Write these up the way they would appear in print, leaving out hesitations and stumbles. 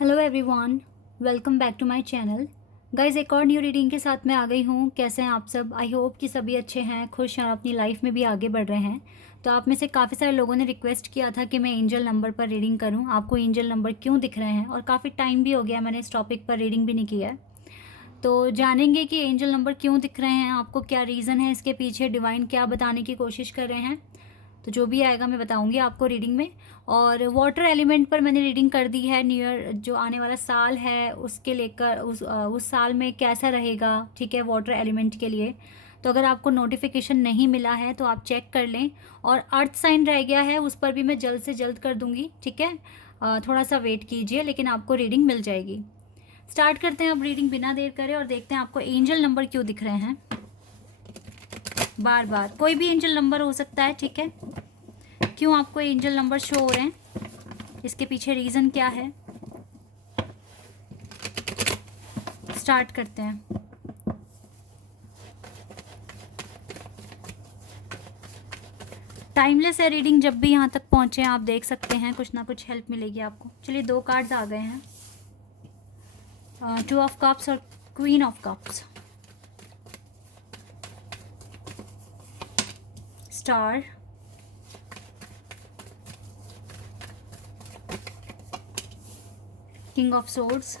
Hello everyone, welcome back to my channel. Guys, एक और new reading के साथ मैं आ गई हूँ। कैसे हैं आप सब? आई होप कि सभी अच्छे हैं, खुश हैं और अपनी लाइफ में भी आगे बढ़ रहे हैं। तो आप में से काफ़ी सारे लोगों ने रिक्वेस्ट किया था कि मैं एंजल नंबर पर रीडिंग करूँ। आपको एंजल नंबर क्यों दिख रहे हैं, और काफ़ी टाइम भी हो गया मैंने इस टॉपिक पर रीडिंग भी नहीं किया है। तो जानेंगे कि एंजल नंबर क्यों दिख रहे हैं, आपको क्या रीज़न है इसके पीछे, डिवाइन क्या बताने की कोशिश कर रहे हैं। तो जो भी आएगा मैं बताऊंगी आपको रीडिंग में। और वाटर एलिमेंट पर मैंने रीडिंग कर दी है। न्यू ईयर जो आने वाला साल है उसके लेकर उस साल में कैसा रहेगा, ठीक है, वाटर एलिमेंट के लिए। तो अगर आपको नोटिफिकेशन नहीं मिला है तो आप चेक कर लें। और अर्थ साइन रह गया है, उस पर भी मैं जल्द से जल्द कर दूंगी, ठीक है। थोड़ा सा वेट कीजिए, लेकिन आपको रीडिंग मिल जाएगी। स्टार्ट करते हैं अब रीडिंग बिना देर करे, और देखते हैं आपको एंजल नंबर क्यों दिख रहे हैं बार बार। कोई भी एंजल नंबर हो सकता है, ठीक है। क्यों आपको एंजल नंबर शो हो रहे हैं, इसके पीछे रीज़न क्या है, स्टार्ट करते हैं। टाइमलेस है रीडिंग, जब भी यहाँ तक पहुँचे आप देख सकते हैं, कुछ ना कुछ हेल्प मिलेगी आपको। चलिए, 2 कार्ड्स आ गए हैं, 2 ऑफ कप्स और queen of cups. Star, king of swords,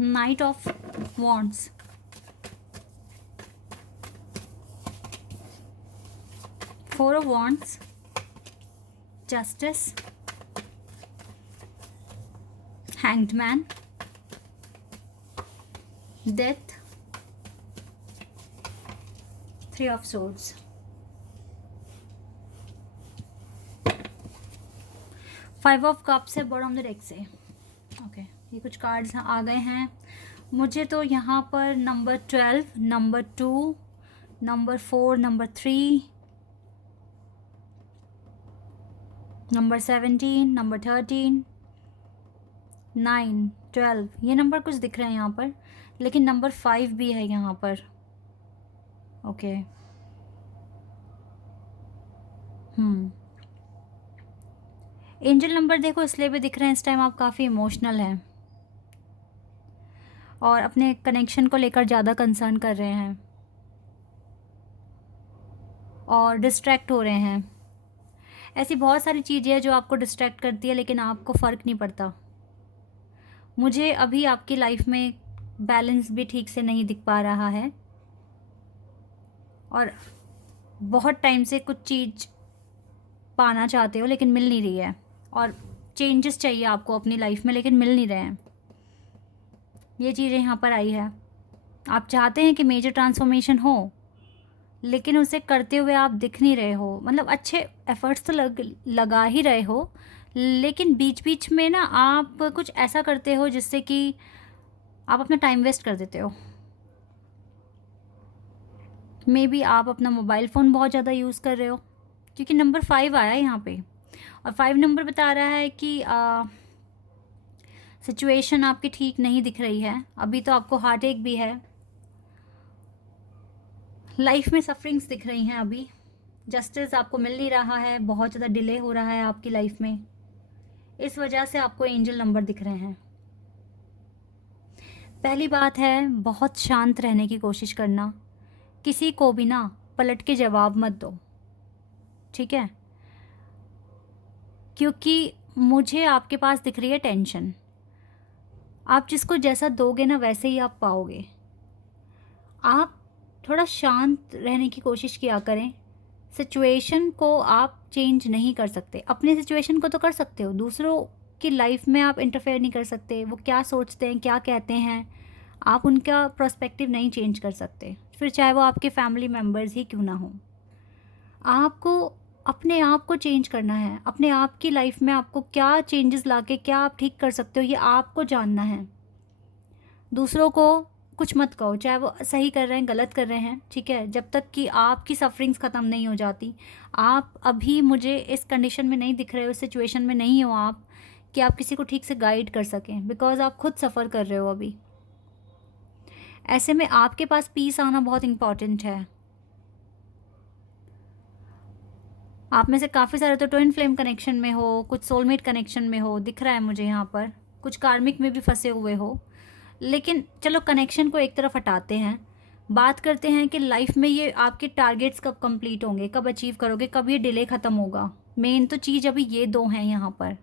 night of wands, four of wands, justice, hanged man, death, 3 of swords. 5 of cups है बॉटम ऑफ द डेक से। ओके, ये कुछ कार्ड्स आ गए हैं। मुझे तो यहाँ पर number 12, number 2, number 4, number 3, number 17, number 13, 9, 12 ये नंबर कुछ दिख रहे हैं यहाँ पर, लेकिन नंबर 5 भी है यहाँ पर। ओके, एंजल नंबर देखो इसलिए भी दिख रहे हैं, इस टाइम आप काफ़ी इमोशनल हैं और अपने कनेक्शन को लेकर ज़्यादा कंसर्न कर रहे हैं और डिस्ट्रैक्ट हो रहे हैं। ऐसी बहुत सारी चीज़ें हैं जो आपको डिस्ट्रैक्ट करती है, लेकिन आपको फ़र्क नहीं पड़ता। मुझे अभी आपकी लाइफ में बैलेंस भी ठीक से नहीं दिख पा रहा है, और बहुत टाइम से कुछ चीज़ पाना चाहते हो लेकिन मिल नहीं रही है, और चेंजेस चाहिए आपको अपनी लाइफ में लेकिन मिल नहीं रहे हैं। ये चीज़ें यहाँ पर आई है। आप चाहते हैं कि मेजर ट्रांसफॉर्मेशन हो, लेकिन उसे करते हुए आप दिख नहीं रहे हो। मतलब अच्छे एफर्ट्स तो लगा ही रहे हो, लेकिन बीच बीच में ना आप कुछ ऐसा करते हो जिससे कि आप अपना टाइम वेस्ट कर देते हो। मे बी आप अपना मोबाइल फ़ोन बहुत ज़्यादा यूज़ कर रहे हो, क्योंकि नंबर 5 आया है यहाँ पे, और 5 नंबर बता रहा है कि सिचुएशन आपकी ठीक नहीं दिख रही है। अभी तो आपको हार्ट एक भी है, लाइफ में सफरिंग्स दिख रही हैं अभी, जस्टिस आपको मिल नहीं रहा है, बहुत ज़्यादा डिले हो रहा है आपकी लाइफ में, इस वजह से आपको एंजल नंबर दिख रहे हैं। पहली बात है, बहुत शांत रहने की कोशिश करना, किसी को भी ना पलट के जवाब मत दो, ठीक है, क्योंकि मुझे आपके पास दिख रही है टेंशन। आप जिसको जैसा दोगे ना वैसे ही आप पाओगे। आप थोड़ा शांत रहने की कोशिश किया करें। सिचुएशन को आप चेंज नहीं कर सकते, अपनी सिचुएशन को तो कर सकते हो, दूसरों की लाइफ में आप इंटरफेयर नहीं कर सकते। वो क्या सोचते हैं, क्या कहते हैं, आप उनका पर्सपेक्टिव नहीं चेंज कर सकते, फिर चाहे वो आपके फैमिली मेम्बर्स ही क्यों ना हो। आपको अपने आप को चेंज करना है। अपने आप की लाइफ में आपको क्या चेंजेस लाके क्या आप ठीक कर सकते हो, ये आपको जानना है। दूसरों को कुछ मत कहो, चाहे वो सही कर रहे हैं गलत कर रहे हैं, ठीक है, जब तक कि आपकी सफरिंग्स ख़त्म नहीं हो जाती। आप अभी मुझे इस कंडीशन में नहीं दिख रहे हो, इस सिचुएशन में नहीं हो आप कि आप किसी को ठीक से गाइड कर सकें, बिकॉज आप खुद सफ़र कर रहे हो अभी। ऐसे में आपके पास पीस आना बहुत इम्पॉर्टेंट है। आप में से काफ़ी सारे तो ट्विन फ्लेम कनेक्शन में हो, कुछ सोलमेट कनेक्शन में हो, दिख रहा है मुझे यहाँ पर, कुछ कार्मिक में भी फंसे हुए हो। लेकिन चलो कनेक्शन को एक तरफ हटाते हैं, बात करते हैं कि लाइफ में ये आपके टारगेट्स कब कंप्लीट होंगे, कब अचीव करोगे, कब ये डिले ख़त्म होगा। मेन तो चीज़ अभी ये दो हैं यहाँ पर,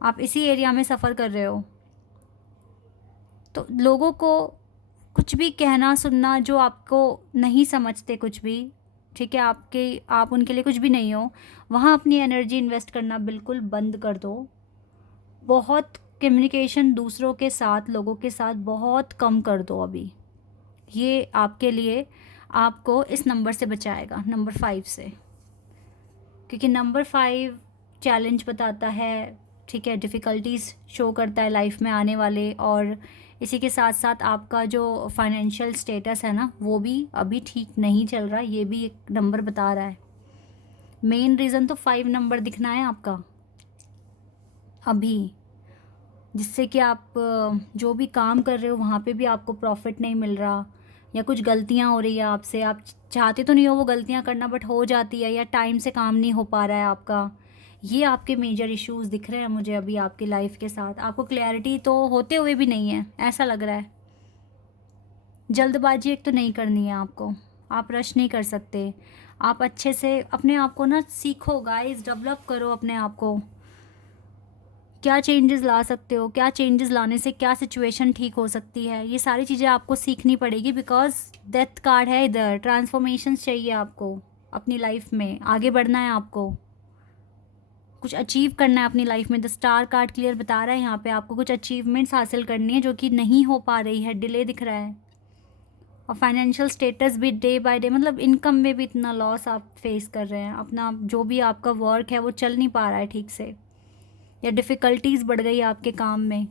आप इसी एरिया में सफ़र कर रहे हो। तो लोगों को कुछ भी कहना सुनना जो आपको नहीं समझते कुछ भी, ठीक है, आप उनके लिए कुछ भी नहीं हो, वहाँ अपनी एनर्जी इन्वेस्ट करना बिल्कुल बंद कर दो। बहुत कम्युनिकेशन दूसरों के साथ, लोगों के साथ बहुत कम कर दो अभी। ये आपके लिए, आपको इस नंबर से बचाएगा, नंबर 5 से, क्योंकि नंबर 5 चैलेंज बताता है, ठीक है, डिफ़िकल्टीज़ शो करता है लाइफ में आने वाले, और इसी के साथ साथ आपका जो फाइनेंशियल स्टेटस है ना, वो भी अभी ठीक नहीं चल रहा, ये भी एक नंबर बता रहा है। मेन रीज़न तो 5 नंबर दिखना है आपका अभी, जिससे कि आप जो भी काम कर रहे हो वहाँ पे भी आपको प्रॉफिट नहीं मिल रहा, या कुछ गलतियाँ हो रही है आपसे, आप चाहते तो नहीं हो वो गलतियाँ करना बट हो जाती है, या टाइम से काम नहीं हो पा रहा है आपका। ये आपके मेजर इश्यूज़ दिख रहे हैं मुझे अभी आपकी लाइफ के साथ। आपको क्लैरिटी तो होते हुए भी नहीं है, ऐसा लग रहा है। जल्दबाजी एक तो नहीं करनी है आपको, आप रश नहीं कर सकते। आप अच्छे से अपने आप को ना सीखो गाइस, डेवलप करो अपने आप को, क्या चेंजेस ला सकते हो, क्या चेंजेस लाने से क्या सिचुएशन ठीक हो सकती है, ये सारी चीज़ें आपको सीखनी पड़ेगी। बिकॉज डेथ कार्ड है इधर, ट्रांसफॉर्मेशन चाहिए आपको अपनी लाइफ में, आगे बढ़ना है आपको, कुछ अचीव करना है अपनी लाइफ में। द स्टार कार्ड क्लियर बता रहा है यहाँ पे, आपको कुछ अचीवमेंट्स हासिल करनी है जो कि नहीं हो पा रही है, डिले दिख रहा है। और फाइनेंशियल स्टेटस भी डे बाय डे, मतलब इनकम में भी इतना लॉस आप फेस कर रहे हैं, अपना जो भी आपका वर्क है वो चल नहीं पा रहा है ठीक से, या डिफ़िकल्टीज़ बढ़ गई आपके काम में,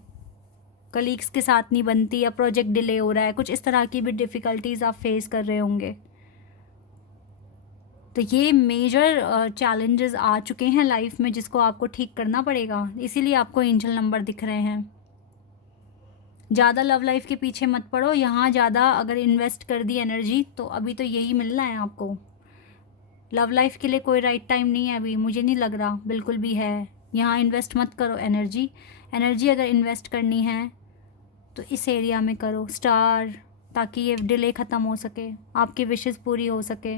कलीग्स के साथ नहीं बनती, या प्रोजेक्ट डिले हो रहा है, कुछ इस तरह की भी डिफ़िकल्टीज़ आप फेस कर रहे होंगे। तो ये मेजर चैलेंजेस आ चुके हैं लाइफ में, जिसको आपको ठीक करना पड़ेगा, इसीलिए आपको एंजल नंबर दिख रहे हैं। ज़्यादा लव लाइफ के पीछे मत पड़ो, यहाँ ज़्यादा अगर इन्वेस्ट कर दी एनर्जी तो अभी तो यही मिलना है आपको। लव लाइफ के लिए कोई राइट टाइम नहीं है अभी, मुझे नहीं लग रहा बिल्कुल भी है। यहाँ इन्वेस्ट मत करो एनर्जी, एनर्जी अगर इन्वेस्ट करनी है तो इस एरिया में करो स्टार, ताकि ये डिले ख़त्म हो सके, आपकी विशेज़ पूरी हो सके।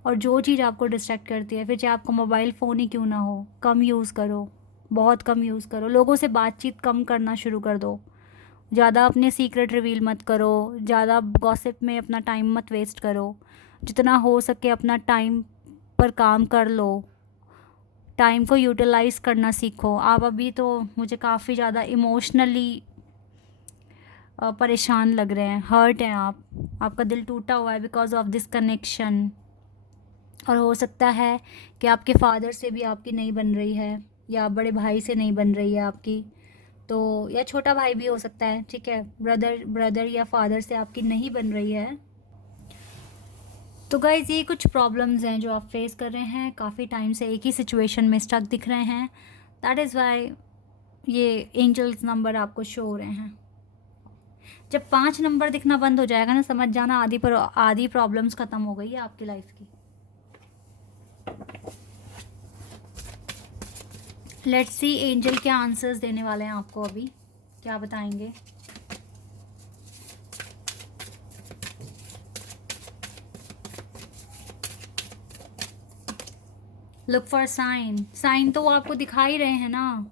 और जो चीज़ आपको डिस्ट्रैक्ट करती है, फिर चाहे आपको मोबाइल फ़ोन ही क्यों ना हो, कम यूज़ करो, बहुत कम यूज़ करो। लोगों से बातचीत कम करना शुरू कर दो, ज़्यादा अपने सीक्रेट रिवील मत करो, ज़्यादा गॉसिप में अपना टाइम मत वेस्ट करो। जितना हो सके अपना टाइम पर काम कर लो, टाइम को यूटिलाइज़ करना सीखो। आप अभी तो मुझे काफ़ी ज़्यादा इमोशनली परेशान लग रहे हैं, हर्ट हैं आप, आपका दिल टूटा हुआ है बिकॉज ऑफ दिस कनेक्शन। और हो सकता है कि आपके फादर से भी आपकी नहीं बन रही है, या बड़े भाई से नहीं बन रही है आपकी, तो या छोटा भाई भी हो सकता है, ठीक है, ब्रदर या फादर से आपकी नहीं बन रही है। तो गाइज़ ये कुछ प्रॉब्लम्स हैं जो आप फेस कर रहे हैं, काफ़ी टाइम से एक ही सिचुएशन में स्टक दिख रहे हैं, दैट इज़ वाई ये एंजल्स नंबर आपको शो हो रहे हैं। जब 5 नंबर दिखना बंद हो जाएगा ना, समझ जाना आधी प्रॉब्लम्स ख़त्म हो गई है आपकी लाइफ की। लेट्स सी एंजल क्या आंसर्स देने वाले हैं आपको, अभी क्या बताएंगे। लुक फॉर साइन, साइन तो वो आपको दिखा ही रहे हैं ना,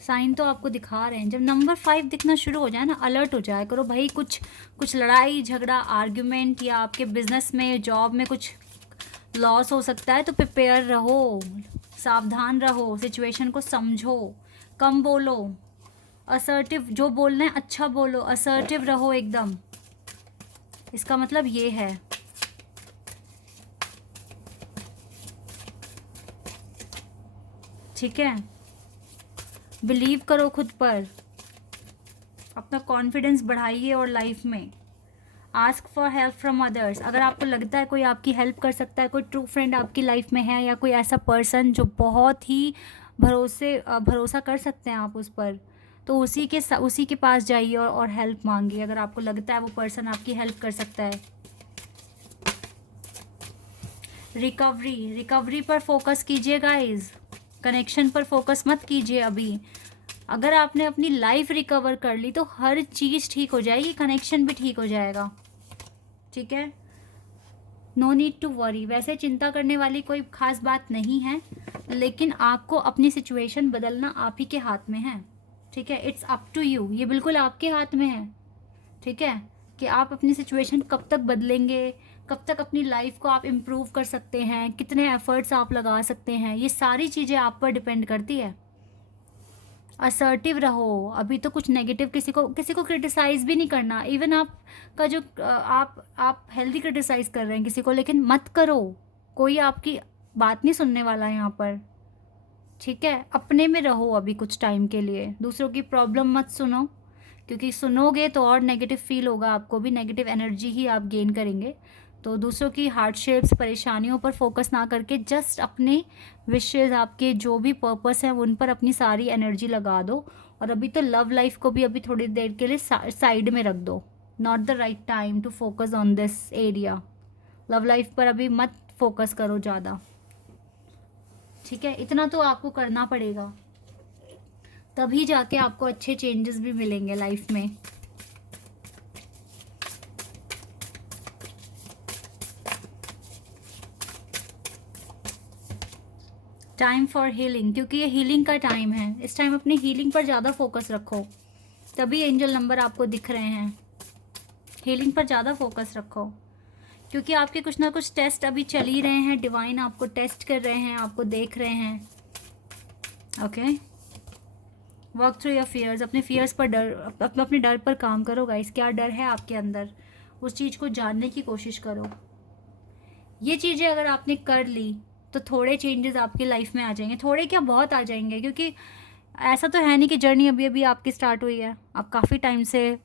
साइन तो आपको दिखा रहे हैं। जब नंबर 5 दिखना शुरू हो जाए ना, अलर्ट हो जाए करो भाई, कुछ लड़ाई झगड़ा आर्ग्यूमेंट, या आपके बिजनेस में जॉब में कुछ लॉस हो सकता है, तो प्रिपेयर रहो, सावधान रहो, सिचुएशन को समझो, कम बोलो, असर्टिव जो बोलना है अच्छा बोलो, असर्टिव रहो एकदम, इसका मतलब ये है। ठीक है, बिलीव करो खुद पर, अपना कॉन्फिडेंस बढ़ाइए, और लाइफ में ask for help from others. अगर आपको लगता है कोई आपकी हेल्प कर सकता है, कोई ट्रू फ्रेंड आपकी लाइफ में है, या कोई ऐसा पर्सन जो बहुत ही भरोसा कर सकते हैं आप उस पर, तो उसी के पास जाइए और हेल्प मांगिए अगर आपको लगता है वो पर्सन आपकी हेल्प कर सकता है। रिकवरी पर फोकस कीजिए गाइस, कनेक्शन पर फोकस मत कीजिए अभी। अगर आपने अपनी लाइफ रिकवर कर ली तो हर चीज़ ठीक हो जाएगी, कनेक्शन भी ठीक हो जाएगा, ठीक है। नो नीड टू वरी, वैसे चिंता करने वाली कोई खास बात नहीं है, लेकिन आपको अपनी सिचुएशन बदलना आप ही के हाथ में है, ठीक है। इट्स अप टू यू, ये बिल्कुल आपके हाथ में है, ठीक है, कि आप अपनी सिचुएशन कब तक बदलेंगे, कब तक अपनी लाइफ को आप इम्प्रूव कर सकते हैं, कितने एफर्ट्स आप लगा सकते हैं, ये सारी चीज़ें आप पर डिपेंड करती है। असर्टिव रहो, अभी तो कुछ नेगेटिव किसी को क्रिटिसाइज़ भी नहीं करना। इवन आपका जो आप हेल्दी क्रिटिसाइज़ कर रहे हैं किसी को, लेकिन मत करो, कोई आपकी बात नहीं सुनने वाला है यहाँ पर, ठीक है। अपने में रहो अभी कुछ टाइम के लिए, दूसरों की प्रॉब्लम मत सुनो, क्योंकि सुनोगे तो और नेगेटिव फील होगा, आपको भी नेगेटिव एनर्जी ही आप गेन करेंगे। तो दूसरों की हार्डशिप्स, परेशानियों पर फोकस ना करके जस्ट अपने विशेज़, आपके जो भी पर्पस हैं उन पर अपनी सारी एनर्जी लगा दो। और अभी तो लव लाइफ को भी अभी थोड़ी देर के लिए साइड में रख दो। Not the right time to focus on this area. Love life पर अभी मत फोकस करो ज़्यादा, ठीक है। इतना तो आपको करना पड़ेगा, तभी जाके आपको अच्छे चेंजेस भी मिलेंगे लाइफ में। टाइम फॉर हीलिंग, क्योंकि ये हीलिंग का टाइम है, इस टाइम अपनी हीलिंग पर ज़्यादा फोकस रखो, तभी एंजल नंबर आपको दिख रहे हैं। हीलिंग पर ज़्यादा फोकस रखो, क्योंकि आपके कुछ ना कुछ टेस्ट अभी चल ही रहे हैं, डिवाइन आपको टेस्ट कर रहे हैं, आपको देख रहे हैं, okay. Work through your fears, अपने फियर्स पर अपने डर पर काम करो गाइस। क्या डर है आपके अंदर, उस चीज़ को जानने की कोशिश करो। ये चीज़ें अगर आपने कर ली तो थोड़े चेंजेस आपकी लाइफ में आ जाएंगे, थोड़े क्या बहुत आ जाएंगे, क्योंकि ऐसा तो है नहीं कि जर्नी अभी अभी आपकी स्टार्ट हुई है। आप काफ़ी टाइम से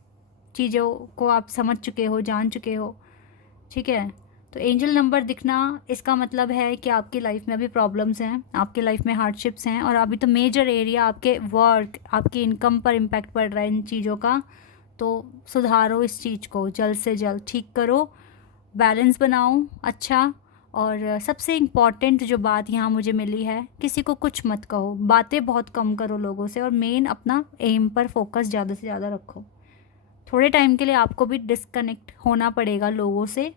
चीज़ों को आप समझ चुके हो, जान चुके हो, ठीक है। तो एंजल नंबर दिखना इसका मतलब है कि आपकी लाइफ में अभी प्रॉब्लम्स हैं, आपकी लाइफ में हार्डशिप्स हैं, और अभी तो मेजर एरिया आपके वर्क, आपकी इनकम पर इम्पैक्ट पड़ रहा है इन चीज़ों का। तो सुधारो इस चीज़ को, जल्द से जल्द ठीक करो, बैलेंस बनाओ अच्छा। और सबसे इम्पॉर्टेंट जो बात यहाँ मुझे मिली है, किसी को कुछ मत कहो, बातें बहुत कम करो लोगों से, और मेन अपना एम पर फोकस ज़्यादा से ज़्यादा रखो। थोड़े टाइम के लिए आपको भी डिस्कनेक्ट होना पड़ेगा लोगों से,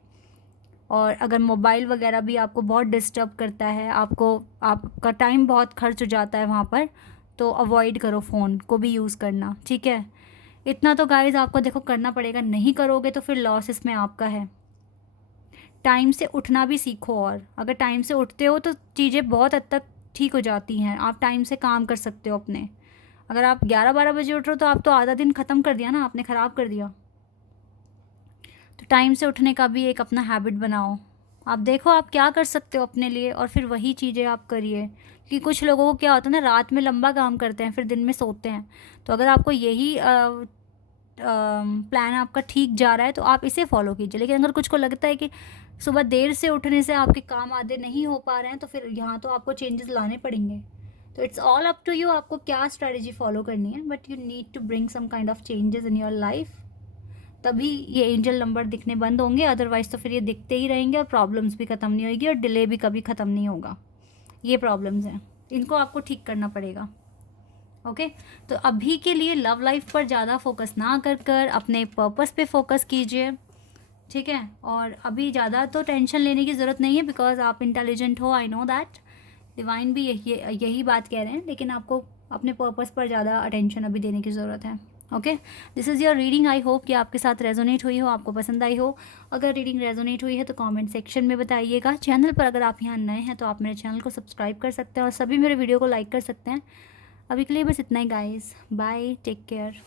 और अगर मोबाइल वगैरह भी आपको बहुत डिस्टर्ब करता है, आपका टाइम बहुत खर्च हो जाता है वहाँ पर, तो अवॉइड करो फ़ोन को भी यूज़ करना, ठीक है। इतना तो गाइज़ आपको देखो करना पड़ेगा, नहीं करोगे तो फिर लॉस इसमें आपका है। टाइम से उठना भी सीखो, और अगर टाइम से उठते हो तो चीज़ें बहुत हद तक ठीक हो जाती हैं, आप टाइम से काम कर सकते हो अपने। अगर आप 11-12 बजे उठ रहे हो तो आप तो आधा दिन ख़त्म कर दिया ना, आपने ख़राब कर दिया। तो टाइम से उठने का भी एक अपना हैबिट बनाओ, आप देखो आप क्या कर सकते हो अपने लिए, और फिर वही चीज़ें आप करिए। कि कुछ लोगों को क्या होता है ना, रात में लंबा काम करते हैं फिर दिन में सोते हैं। तो अगर आपको यही प्लान आपका ठीक जा रहा है तो आप इसे फॉलो कीजिए। लेकिन अगर कुछ को लगता है कि सुबह देर से उठने से आपके काम आधे नहीं हो पा रहे हैं, तो फिर यहाँ तो आपको चेंजेस लाने पड़ेंगे। तो it's all up to you, आपको क्या स्ट्रेटजी फॉलो करनी है, but you need to bring some kind of changes in your life, तभी ये एंजल नंबर दिखने बंद होंगे। अदरवाइज़ तो फिर ये दिखते ही रहेंगे और प्रॉब्लम्स भी ख़त्म नहीं होगी और डिले भी कभी ख़त्म नहीं होगा। ये प्रॉब्लम्स हैं, इनको आपको ठीक करना पड़ेगा, ओके। तो अभी के लिए लव लाइफ पर ज़्यादा फोकस ना कर अपने पर्पस पे फोकस कीजिए, ठीक है। और अभी ज़्यादा तो टेंशन लेने की ज़रूरत नहीं है, बिकॉज आप इंटेलिजेंट हो, आई नो दैट, डिवाइन भी यही बात कह रहे हैं। लेकिन आपको अपने पर्पस पर ज़्यादा अटेंशन अभी देने की ज़रूरत है, okay. This is your reading, I hope कि आपके साथ रेजोनेट हुई हो, आपको पसंद आई हो। अगर रीडिंग रेजोनेट हुई है तो कमेंट सेक्शन में बताइएगा। चैनल पर अगर आप यहाँ नए हैं तो आप मेरे चैनल को सब्सक्राइब कर सकते हैं, और सभी मेरे वीडियो को लाइक कर सकते हैं। अभी के लिए बस इतना ही गाइस, बाय, टेक केयर।